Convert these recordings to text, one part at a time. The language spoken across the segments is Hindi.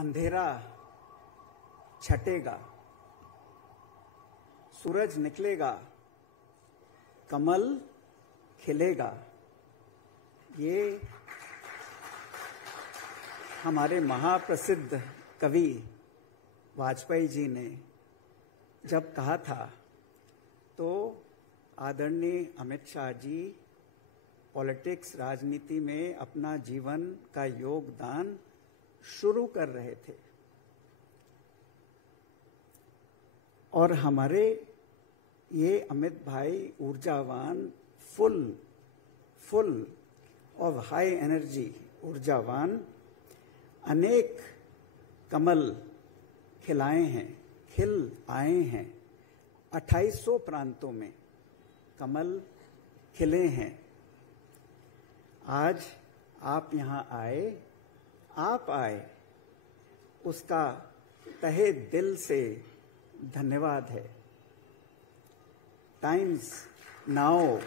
अंधेरा छटेगा, सूरज निकलेगा, कमल खिलेगा। ये हमारे महाप्रसिद्ध कवि वाजपेयी जी ने जब कहा था, तो आदरणीय अमित शाह जी पॉलिटिक्स, राजनीति में अपना जीवन का योगदान शुरू कर रहे थे। और हमारे ये अमित भाई ऊर्जावान, फुल ऑफ हाई एनर्जी ऊर्जावान, अनेक कमल खिलाए हैं, खिल आए हैं। 2800 प्रांतों में कमल खिले हैं। आज आप यहाँ आए, उसका तहे दिल से धन्यवाद है। टाइम्स नाउ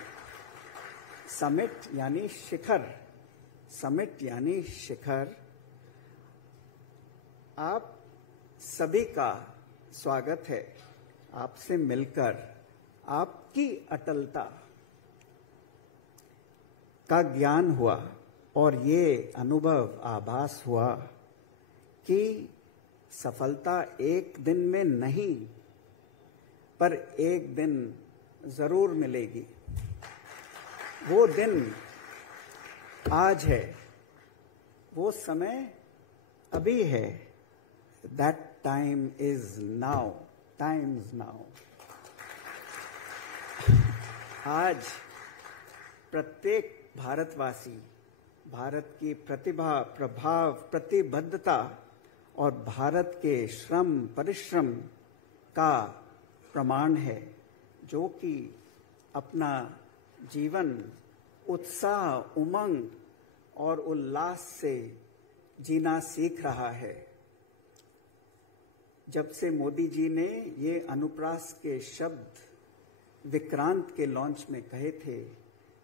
समिट यानी शिखर, आप सभी का स्वागत है। आपसे मिलकर आपकी अटलता का ज्ञान हुआ और ये अनुभव आभास हुआ कि सफलता एक दिन में नहीं, पर एक दिन जरूर मिलेगी। वो दिन आज है, वो समय अभी है। That time is now. Times now. आज प्रत्येक भारतवासी भारत की प्रतिभा, प्रभाव, प्रतिबद्धता और भारत के श्रम परिश्रम का प्रमाण है, जो कि अपना जीवन उत्साह, उमंग और उल्लास से जीना सीख रहा है। जब से मोदी जी ने ये अनुप्रास के शब्द विक्रांत के लॉन्च में कहे थे,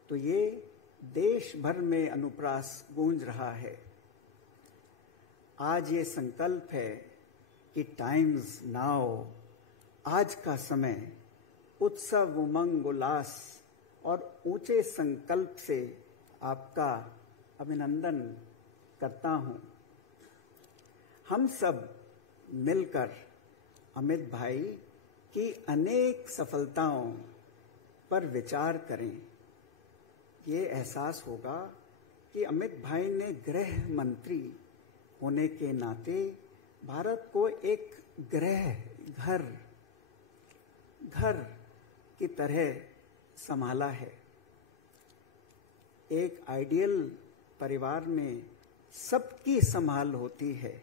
तो ये देश भर में अनुप्रास गूंज रहा है। आज ये संकल्प है कि टाइम्स नाउ, आज का समय उत्सव, उमंग, उल्लास और ऊंचे संकल्प से आपका अभिनंदन करता हूं। हम सब मिलकर अमित भाई की अनेक सफलताओं पर विचार करें। ये एहसास होगा कि अमित भाई ने गृह मंत्री होने के नाते भारत को एक घर की तरह संभाला है। एक आइडियल परिवार में सबकी संभाल होती है,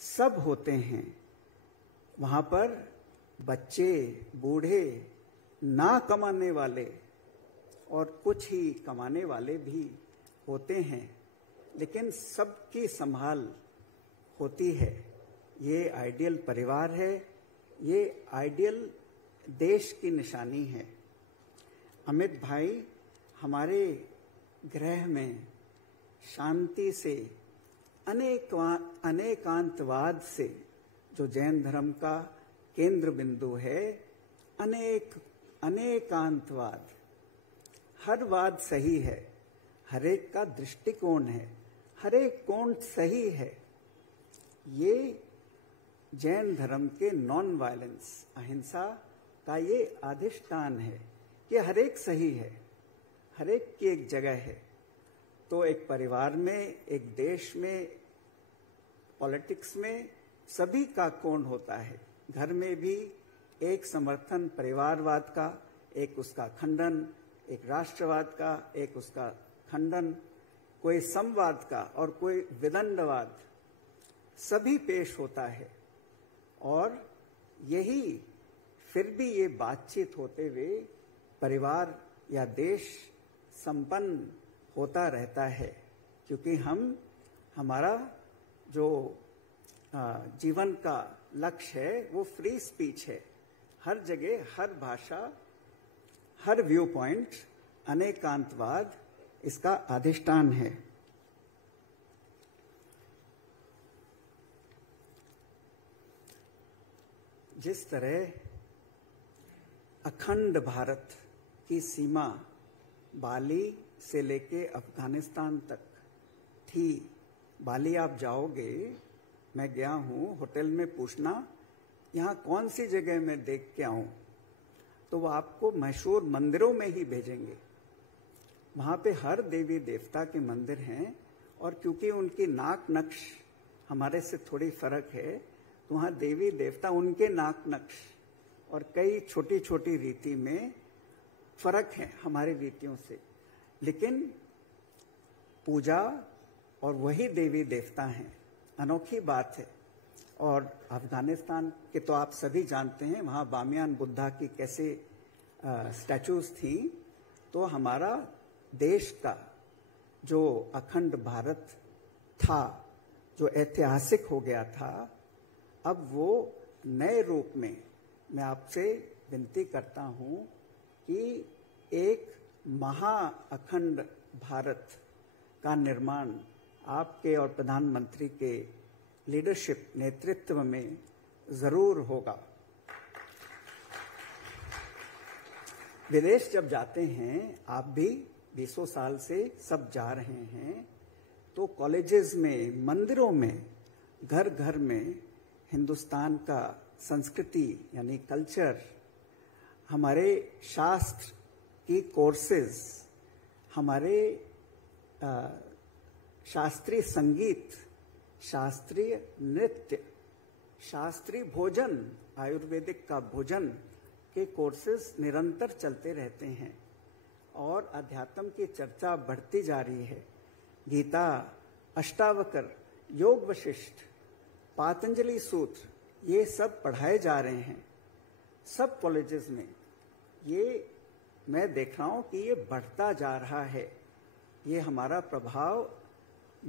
सब होते हैं। वहां पर बच्चे, बूढ़े, ना कमाने वाले और कुछ ही कमाने वाले भी होते हैं, लेकिन सबकी संभाल होती है। ये आइडियल परिवार है, ये आइडियल देश की निशानी है। अमित भाई हमारे गृह में शांति से, अनेकांतवाद से, जो जैन धर्म का केंद्र बिंदु है, अनेकांतवाद, हर वाद सही है, हर एक का दृष्टिकोण है, हर एक कोण सही है। ये जैन धर्म के नॉन वायलेंस, अहिंसा का ये अधिष्ठान है कि हर एक सही है, हर एक की एक जगह है। तो एक परिवार में, एक देश में, पॉलिटिक्स में सभी का कोण होता है। घर में भी एक समर्थन परिवारवाद का, एक उसका खंडन, एक राष्ट्रवाद का, एक उसका खंडन, कोई समवाद का और कोई विदंडवाद, सभी पेश होता है। और यही फिर भी ये बातचीत होते हुए परिवार या देश संपन्न होता रहता है, क्योंकि हमारा जो जीवन का लक्ष्य है वो फ्री स्पीच है। हर जगह, हर भाषा, हर व्यू पॉइंट, अनेकांतवाद इसका अधिष्ठान है। जिस तरह अखंड भारत की सीमा बाली से लेके अफगानिस्तान तक थी। बाली आप जाओगे, मैं गया हूँ, होटल में पूछना यहाँ कौन सी जगह मैं देख के आऊं, तो वो आपको मशहूर मंदिरों में ही भेजेंगे। वहां पे हर देवी देवता के मंदिर हैं, और क्योंकि उनकी नाक नक्श हमारे से थोड़ी फर्क है, तो वहां देवी देवता उनके नाक नक्श और कई छोटी छोटी रीति में फर्क है हमारी रीतियों से, लेकिन पूजा और वही देवी देवता हैं। अनोखी बात है। और अफगानिस्तान के तो आप सभी जानते हैं, वहाँ बामियान बुद्धा की कैसे स्टैचूज थी। तो हमारा देश का जो अखंड भारत था, जो ऐतिहासिक हो गया था, अब वो नए रूप में मैं आपसे विनती करता हूँ कि एक महा अखंड भारत का निर्माण आपके और प्रधानमंत्री के लीडरशिप नेतृत्व में जरूर होगा। विदेश जब जाते हैं, आप भी 20 साल से सब जा रहे हैं, तो कॉलेजेस में, मंदिरों में, घर घर में हिंदुस्तान का संस्कृति यानी कल्चर, हमारे शास्त्र की कोर्सेज, हमारे शास्त्रीय संगीत, शास्त्रीय नृत्य, शास्त्रीय भोजन, आयुर्वेदिक का भोजन के कोर्सेज निरंतर चलते रहते हैं और अध्यात्म की चर्चा बढ़ती जा रही है। गीता, अष्टावक्र, योग वशिष्ठ, पातंजलि सूत्र, ये सब पढ़ाए जा रहे हैं सब कॉलेजेस में। ये मैं देख रहा हूं कि ये बढ़ता जा रहा है। ये हमारा प्रभाव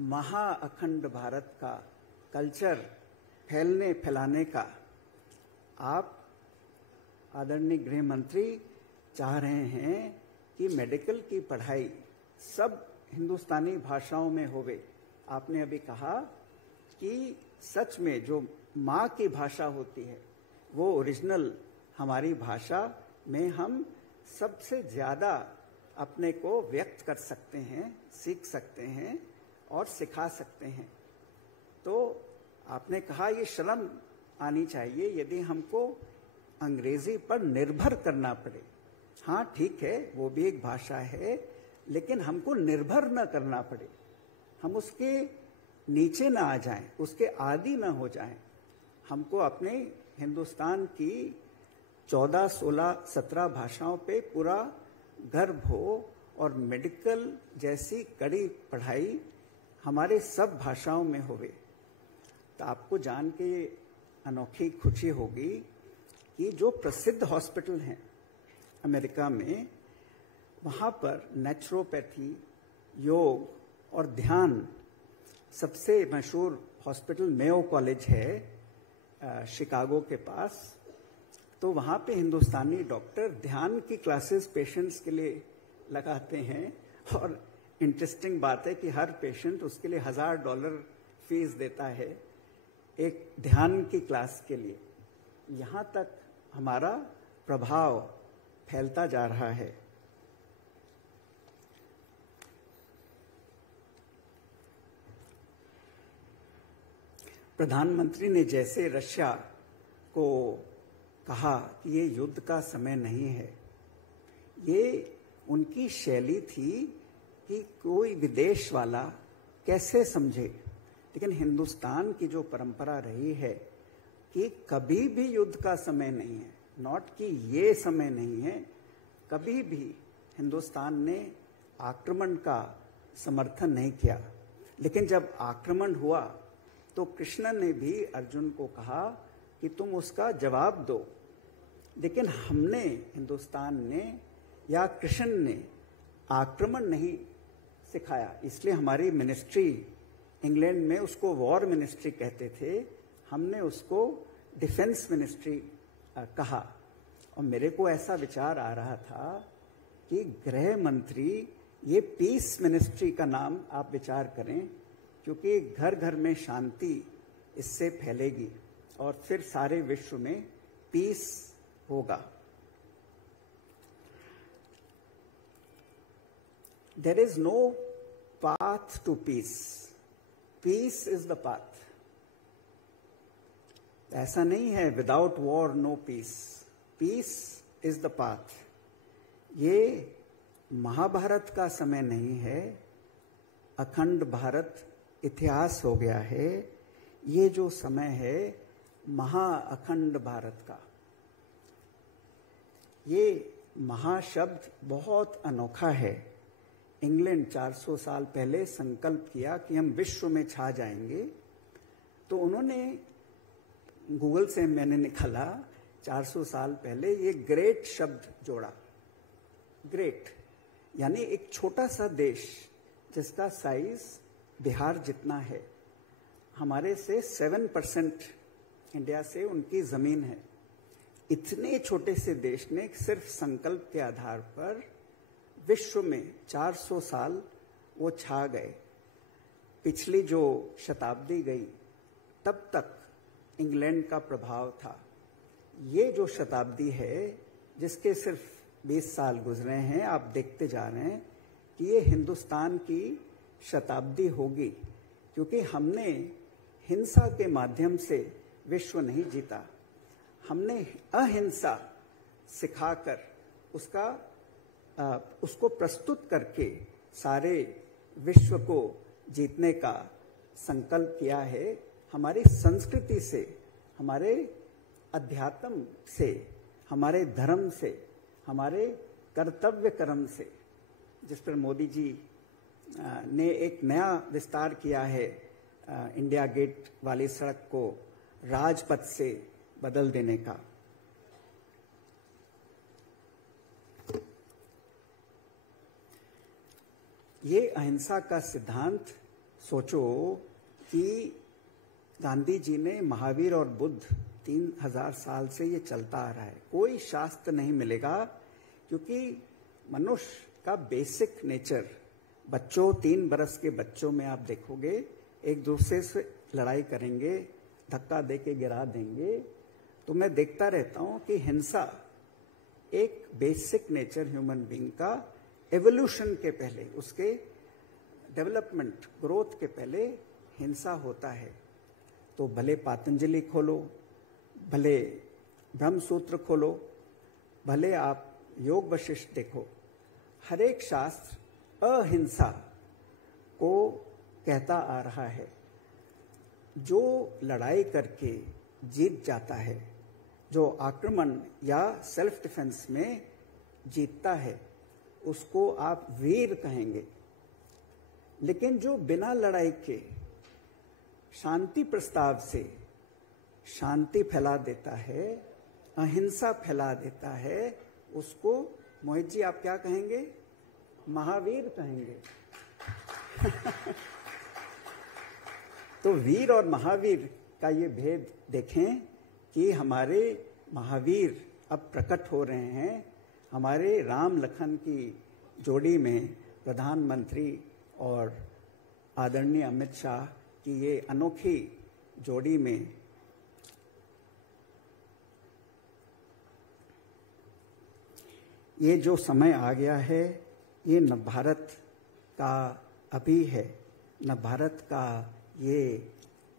महा अखंड भारत का कल्चर फैलाने का। आप आदरणीय गृह मंत्री चाह रहे हैं कि मेडिकल की पढ़ाई सब हिंदुस्तानी भाषाओं में होवे। आपने अभी कहा कि सच में जो माँ की भाषा होती है, वो ओरिजिनल हमारी भाषा में हम सबसे ज्यादा अपने को व्यक्त कर सकते हैं, सीख सकते हैं और सिखा सकते हैं। तो आपने कहा ये शर्म आनी चाहिए यदि हमको अंग्रेजी पर निर्भर करना पड़े। हाँ ठीक है, वो भी एक भाषा है, लेकिन हमको निर्भर न करना पड़े, हम उसके नीचे ना आ जाएं, उसके आदी ना हो जाएं। हमको अपने हिंदुस्तान की 14, 16, 17 भाषाओं पे पूरा गर्व हो और मेडिकल जैसी कड़ी पढ़ाई हमारे सब भाषाओं में होवे। तो आपको जान के अनोखी खुशी होगी कि जो प्रसिद्ध हॉस्पिटल हैं अमेरिका में, वहाँ पर नेचुरोपैथी, योग और ध्यान, सबसे मशहूर हॉस्पिटल मेयो कॉलेज है शिकागो के पास। तो वहाँ पे हिंदुस्तानी डॉक्टर ध्यान की क्लासेस पेशेंट्स के लिए लगाते हैं, और इंटरेस्टिंग बात है कि हर पेशेंट उसके लिए $1000 फीस देता है एक ध्यान की क्लास के लिए। यहाँ तक हमारा प्रभाव फैलता जा रहा है। प्रधानमंत्री ने जैसे रशिया को कहा कि ये युद्ध का समय नहीं है, ये उनकी शैली थी कि कोई विदेश वाला कैसे समझे। लेकिन हिंदुस्तान की जो परंपरा रही है कि कभी भी युद्ध का समय नहीं है, नॉट कि ये समय नहीं है, कभी भी हिंदुस्तान ने आक्रमण का समर्थन नहीं किया। लेकिन जब आक्रमण हुआ तो कृष्ण ने भी अर्जुन को कहा कि तुम उसका जवाब दो। लेकिन हमने, हिंदुस्तान ने या कृष्ण ने आक्रमण नहीं सिखाया। इसलिए हमारी मिनिस्ट्री, इंग्लैंड में उसको वॉर मिनिस्ट्री कहते थे, हमने उसको डिफेंस मिनिस्ट्री कहा। और मेरे को ऐसा विचार आ रहा था कि गृह मंत्री, ये पीस मिनिस्ट्री का नाम आप विचार करें, क्योंकि घर घर में शांति इससे फैलेगी और फिर सारे विश्व में पीस होगा। There is no path to peace, peace is the path. ऐसा नहीं है without war no peace, peace is the path. ये महाभारत का समय नहीं है, अखंड भारत इतिहास हो गया है। ये जो समय है महाअखंड भारत का। ये महाशब्द बहुत अनोखा है। इंग्लैंड 400 साल पहले संकल्प किया कि हम विश्व में छा जाएंगे, तो उन्होंने, गूगल से मैंने निकाला, 400 साल पहले ये ग्रेट शब्द जोड़ा। ग्रेट यानी एक छोटा सा देश जिसका साइज बिहार जितना है, हमारे से 7% इंडिया से उनकी जमीन है। इतने छोटे से देश ने सिर्फ संकल्प के आधार पर विश्व में 400 साल वो छा गए। पिछली जो शताब्दी गई तब तक इंग्लैंड का प्रभाव था। ये जो शताब्दी है जिसके सिर्फ 20 साल गुजरे हैं, आप देखते जा रहे हैं कि ये हिंदुस्तान की शताब्दी होगी, क्योंकि हमने हिंसा के माध्यम से विश्व नहीं जीता। हमने अहिंसा सिखाकर उसको प्रस्तुत करके सारे विश्व को जीतने का संकल्प किया है। हमारी संस्कृति से, हमारे अध्यात्म से, हमारे धर्म से, हमारे कर्तव्य कर्म से, जिस पर मोदी जी ने एक नया विस्तार किया है, इंडिया गेट वाली सड़क को राजपथ से बदल देने का। ये अहिंसा का सिद्धांत, सोचो कि गांधी जी ने, महावीर और बुद्ध, 3000 साल से ये चलता आ रहा है। कोई शास्त्र नहीं मिलेगा, क्योंकि मनुष्य का बेसिक नेचर, बच्चों, 3 बरस के बच्चों में आप देखोगे एक दूसरे से लड़ाई करेंगे, धक्का दे के गिरा देंगे। तो मैं देखता रहता हूं कि हिंसा एक बेसिक नेचर ह्यूमन बीइंग का, एवोल्यूशन के पहले, उसके डेवलपमेंट, ग्रोथ के पहले हिंसा होता है। तो भले पातंजलि खोलो, भले ब्रह्मसूत्र खोलो, भले आप योग वशिष्ठ देखो, हर एक शास्त्र अहिंसा को कहता आ रहा है। जो लड़ाई करके जीत जाता है, जो आक्रमण या सेल्फ डिफेंस में जीतता है, उसको आप वीर कहेंगे। लेकिन जो बिना लड़ाई के शांति प्रस्ताव से शांति फैला देता है, अहिंसा फैला देता है, उसको मोहित जी आप क्या कहेंगे? महावीर कहेंगे। तो वीर और महावीर का ये भेद देखें कि हमारे महावीर अब प्रकट हो रहे हैं। हमारे राम लखन की जोड़ी में प्रधानमंत्री और आदरणीय अमित शाह की ये अनोखी जोड़ी में ये जो समय आ गया है, ये न भारत का अभी है, न भारत का ये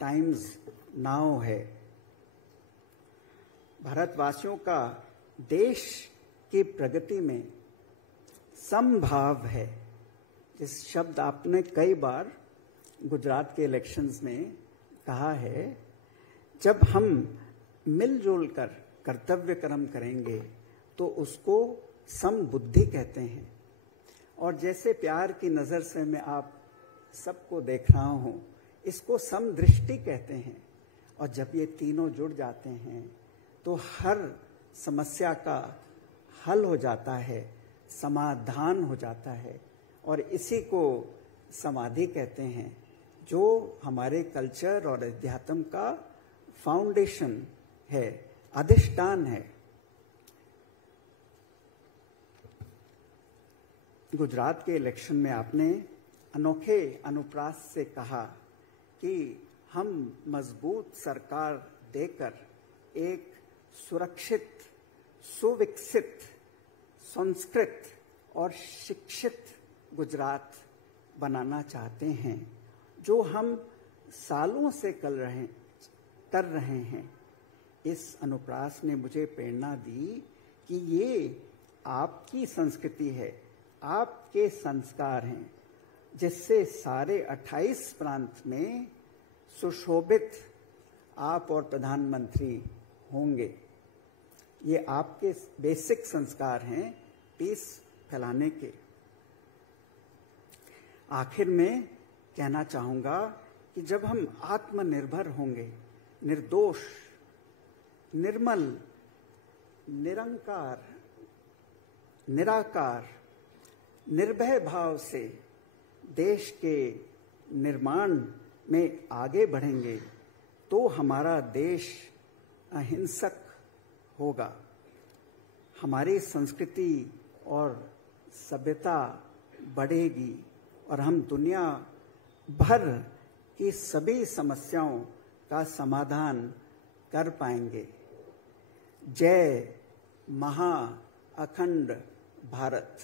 टाइम्स नाउ है। भारतवासियों का देश की प्रगति में समभाव है। इस शब्द आपने कई बार गुजरात के इलेक्शंस में कहा है। जब हम मिलजुल कर कर्तव्य कर्म करेंगे तो उसको समबुद्धि कहते हैं। और जैसे प्यार की नज़र से मैं आप सबको देख रहा हूँ, इसको समदृष्टि कहते हैं। और जब ये तीनों जुड़ जाते हैं तो हर समस्या का हल हो जाता है, समाधान हो जाता है। और इसी को समाधि कहते हैं, जो हमारे कल्चर और अध्यात्म का फाउंडेशन है, अधिष्ठान है। गुजरात के इलेक्शन में आपने अनोखे अनुप्रास से कहा कि हम मजबूत सरकार देकर एक सुरक्षित, सुविकसित, संस्कृत और शिक्षित गुजरात बनाना चाहते हैं, जो हम सालों से कर रहे हैं। इस अनुप्रास ने मुझे प्रेरणा दी कि ये आपकी संस्कृति है, आपके संस्कार हैं, जिससे सारे 28 प्रांत में सुशोभित आप और प्रधानमंत्री होंगे। ये आपके बेसिक संस्कार हैं पीस फैलाने के। आखिर में कहना चाहूंगा कि जब हम आत्मनिर्भर होंगे, निर्दोष, निर्मल, निरंकार, निराकार, निर्भय भाव से देश के निर्माण में आगे बढ़ेंगे, तो हमारा देश अहिंसक होगा। हमारी संस्कृति और सभ्यता बढ़ेगी और हम दुनिया भर की सभी समस्याओं का समाधान कर पाएंगे। जय महा अखंड भारत।